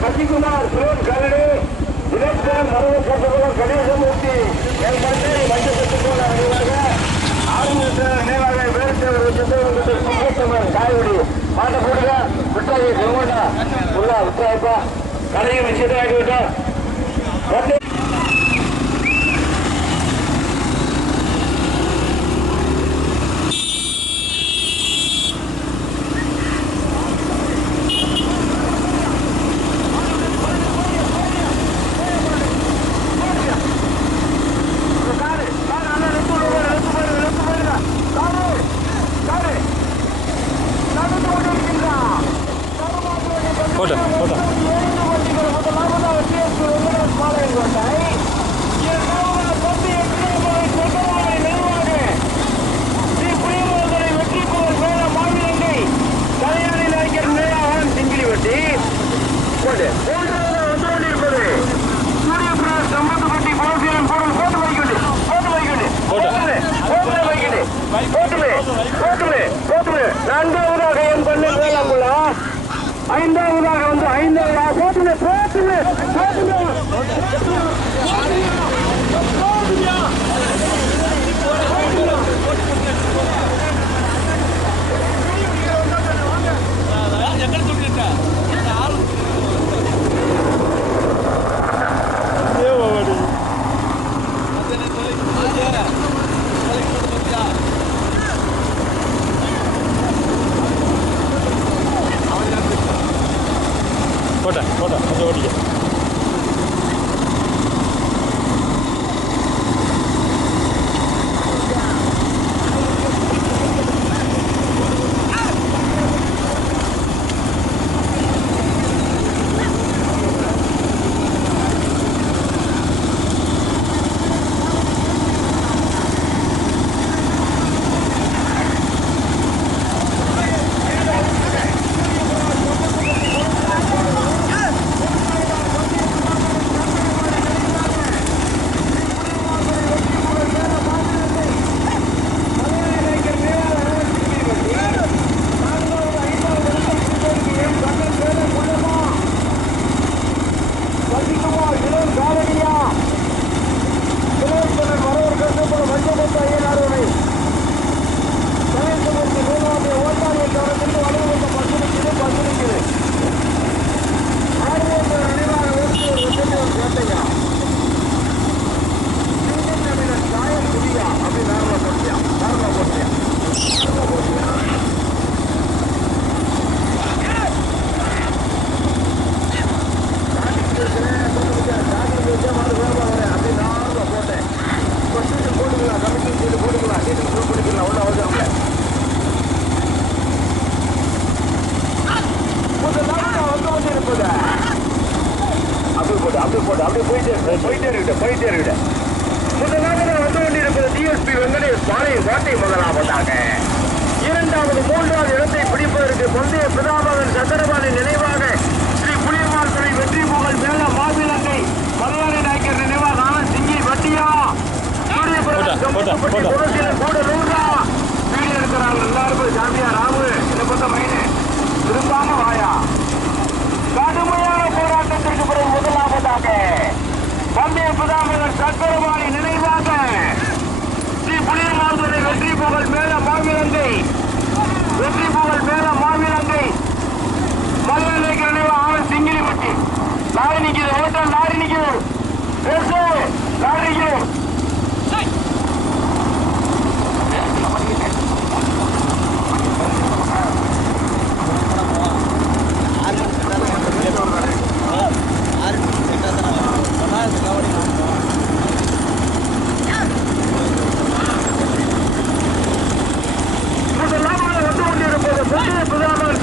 சசிகுமார் சுரேஷ் கல்லடி தினேஷ்குமார் மருவ சசிகுமார் கணேசமூர்த்தி மேல்பட்டு மஞ்சள் அறிவாக ஆளுநர் நினைவாக வேறுத்தவர் காய்வடி மாட்டக்கூடுக விட்டாயி செங்கோட்டா உள்ள விட்டாயப்பா கடையை நிச்சயமாகிவிட்டோம் But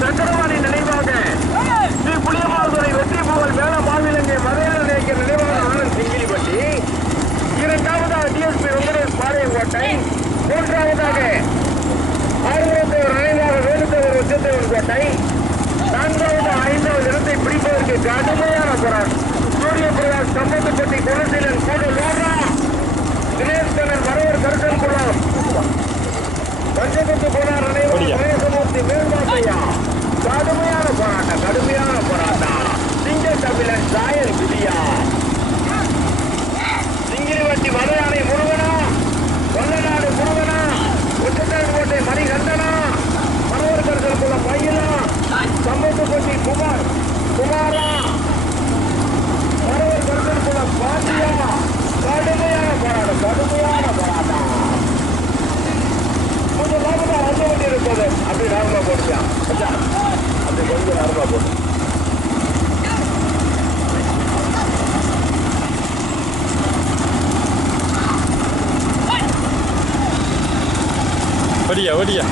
சக்கரவாணி நினைவாக ஸ்ரீ புளியமாதுரை வெற்றி புகழ் மேல மாநிலங்கை மதையாள நேயர் நினைவாக ஆனந்த் சிங்கிலிப்பட்டி இரண்டாவதாக டிஎஸ்பி வெங்கடேஷ் பாளையங்கோட்டை மூன்றாவதாக அப்படியே கொஞ்சம் நேரமாக போட்டு ஓடியா ஓடியா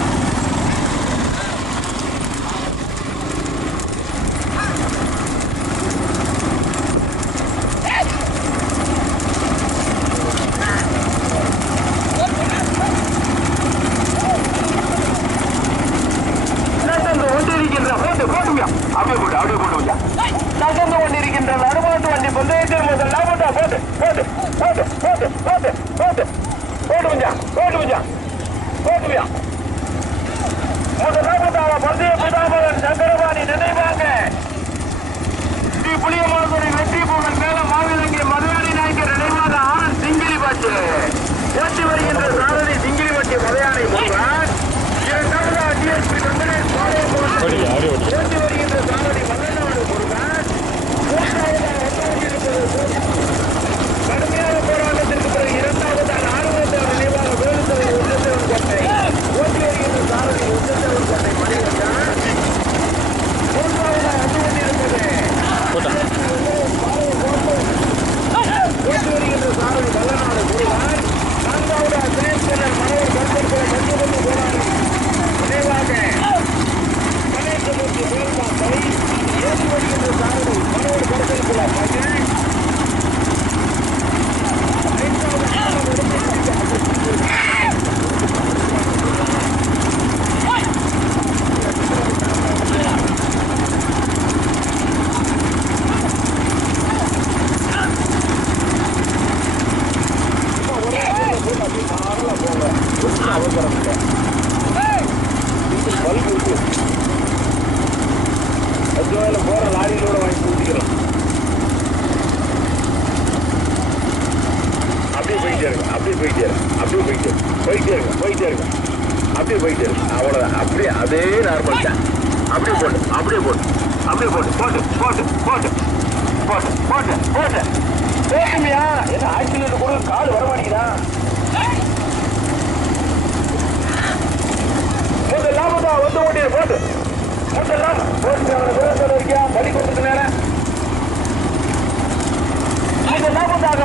ஓடி வருகின்ற சாரதி மனோர் கடற்கரைக்குள்ள பதில் ஐந்தாவது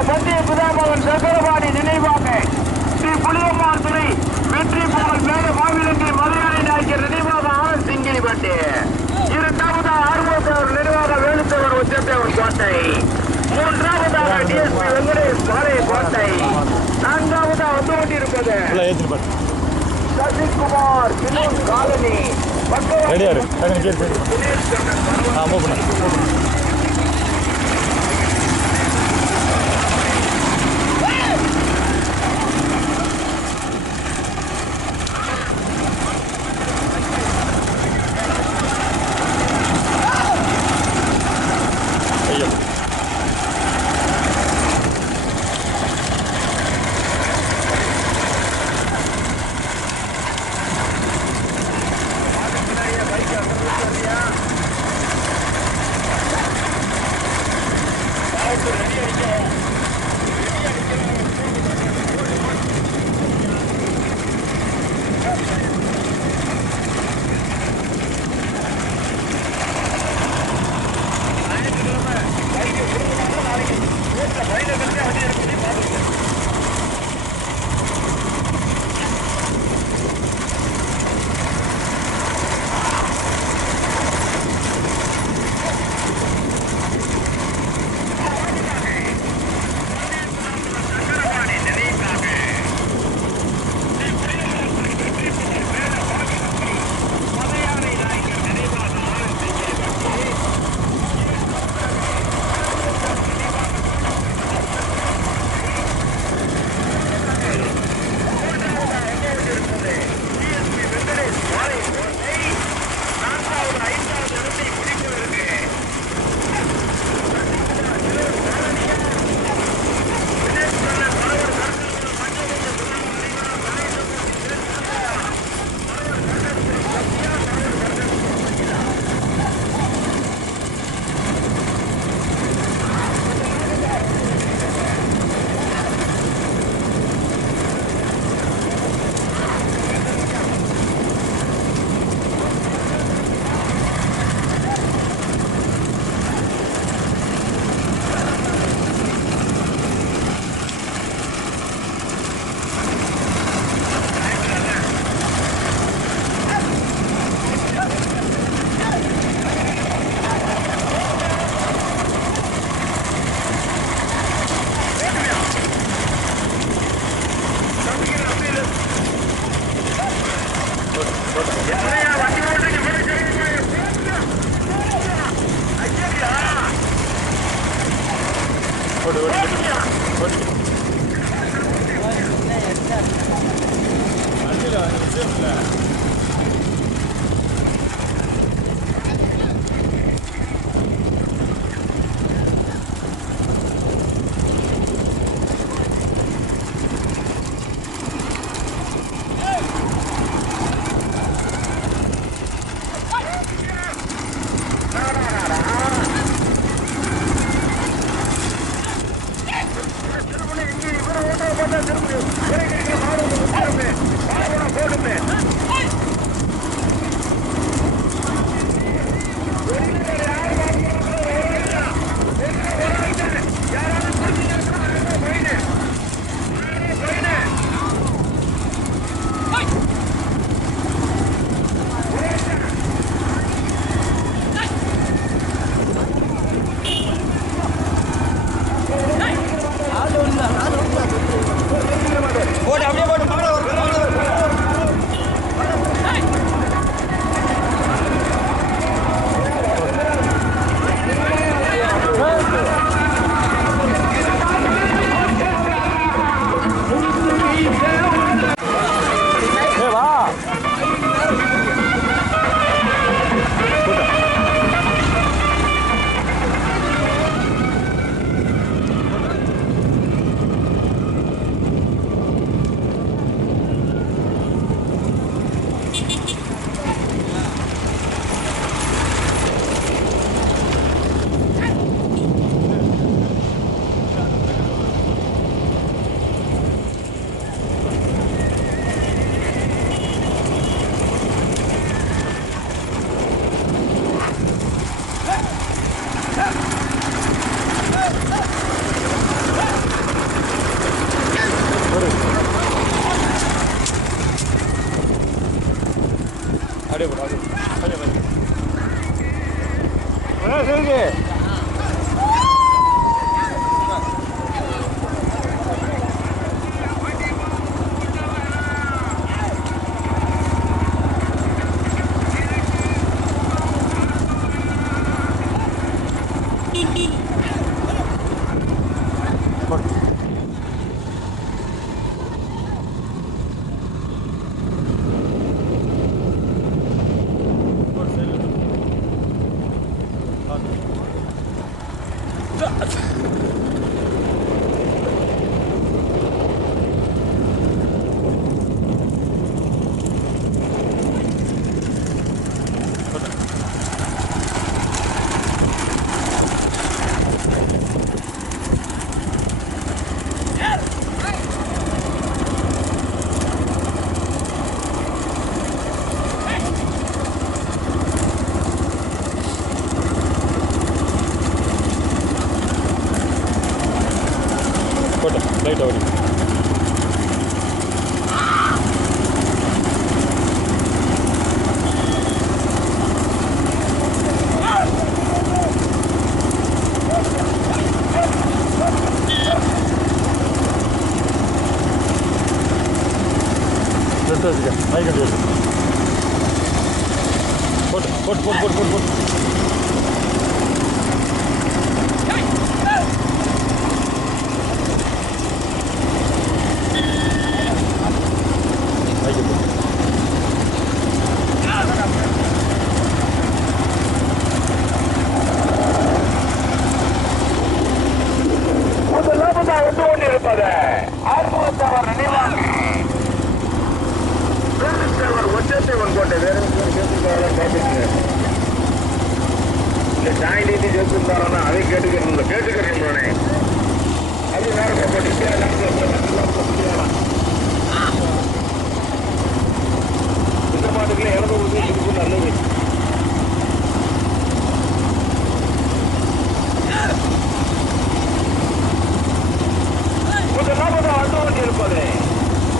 சத்திய பிதாபவன் சக்கரபாணி நினைவாக ஸ்ரீ புளியம்மாள் துறை வெற்றி புகழ் மேல மாவிலங்கை மதுரை நாயக்கர் நினைவாக ஆர் சிங்கிரிப்பட்டு இரண்டாவதாக ஆர்வத்தவர் நினைவாக வேலுத்தவர் உச்சத்தவர் கோட்டை. மூன்றாவதாக டிஎஸ்பி வெங்கடேஷ் பாளைய கோட்டை. நான்காவதாக வந்து கொண்டிருப்பது சசிகுமார் காலனி. ரெடியா இருக்கு ஆ மூவ் பண்ணு.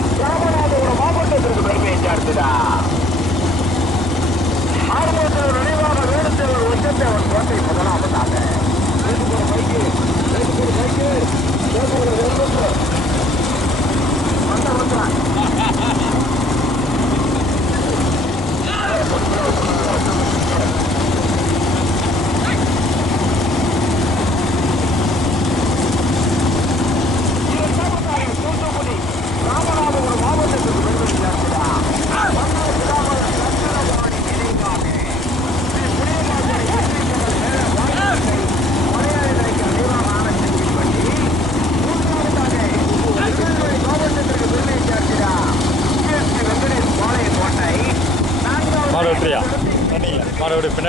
இந்த ராமநாதபுரம் மாவட்டத்திற்கு பெருமையை சார்த்துடா ஆர்வத்தில் நினைவா அடுத்த ஒரு வருஷத்தை அவன் குழந்தை முதலாம் அவதாங்க ஒரு பைக்கு ஒரு பைக்கு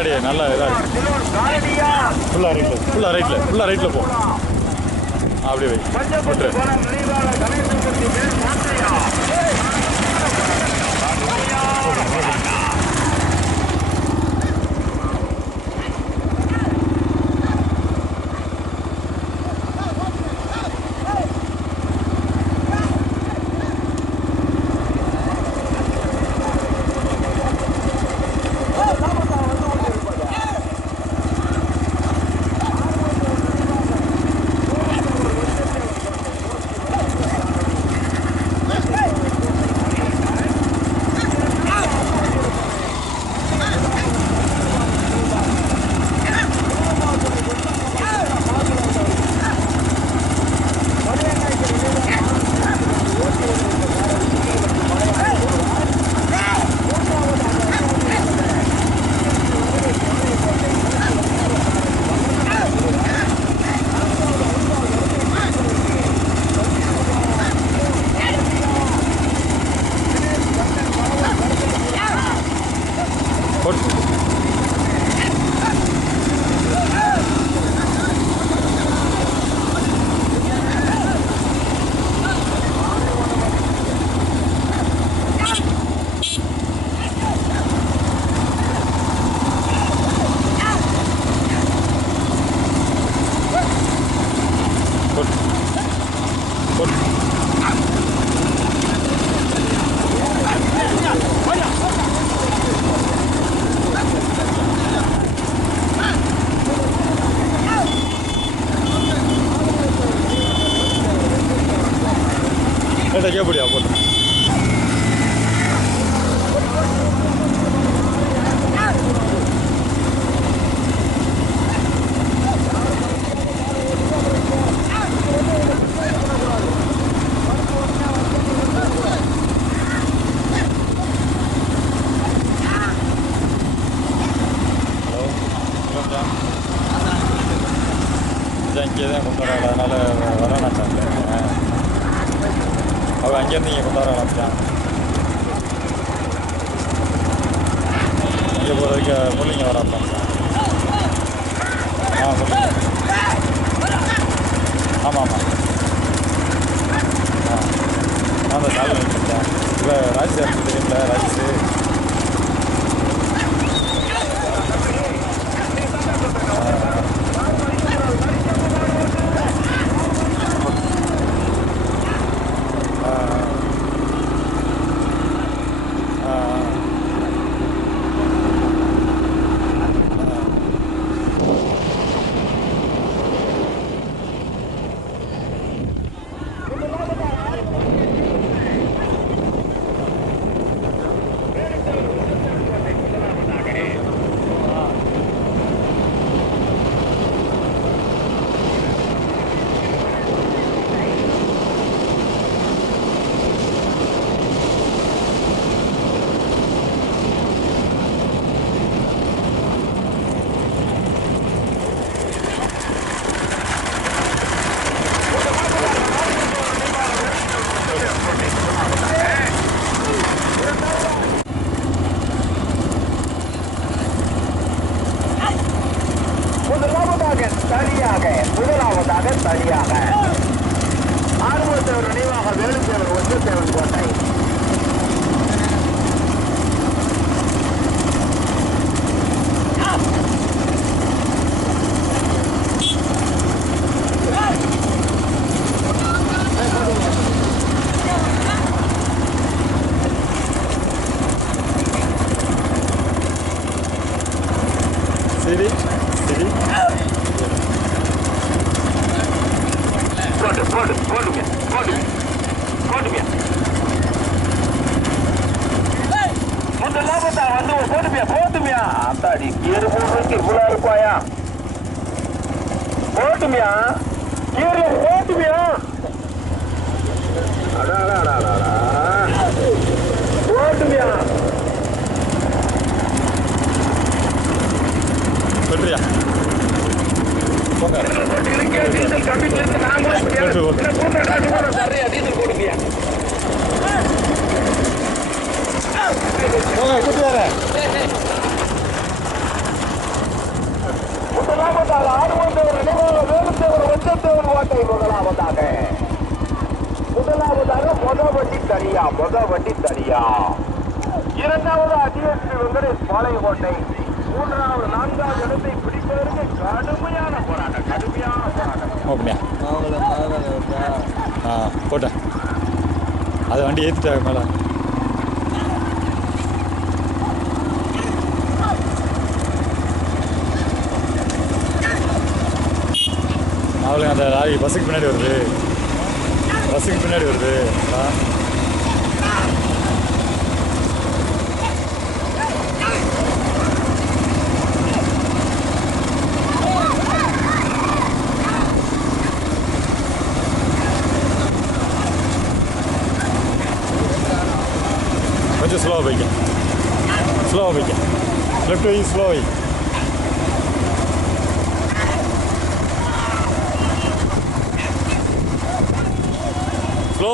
பின்னாடி நல்லா இதாக இருக்கு. ஃபுல்லாக ரைட்டில் ஃபுல்லாக ரைட்டில் ஃபுல்லாக ரைட்டில் போ. அப்படியே வை விட்டுரு போட்டுமியா போட்டுமியா அத்தாடி கீர் போடுறதுக்கு இவ்வளோ இருப்பாயா? போட்டுமியா கீர்ல போட்டுமியா போட்டுமியா சொல்றியா டீசல் கம்மிட்டு நாங்களும் டீசல் போடுங்க முதலாவதாக ஆடுவந்தவர் நினைவாக வேலுத்தேவர் வஞ்சத்தேவர் ஓட்டை முதலாவதாக முதலாவதாக மொத வண்டி தனியா மொத வண்டி தனியா இரண்டாவது அதிகஸ்ரீ வெங்கடேஷ் மூன்றாவது நான்காவது இடத்தை பிடிப்பதற்கு கடுமையான போராட்டம் கடுமையான போராட்டம் போட்டேன். அது வண்டி ஏற்றிட்டாங்க மேலே. அவளை பஸ்ஸுக்கு பின்னாடி வருது. பஸ்ஸுக்கு பின்னாடி வருது. ஆ. கொஞ்சம் ஸ்லோவாக போய்க்க. ஸ்லோவாக போய்க்க. லெஃப்ட் வை ஸ்லோ வை ஸ்லோ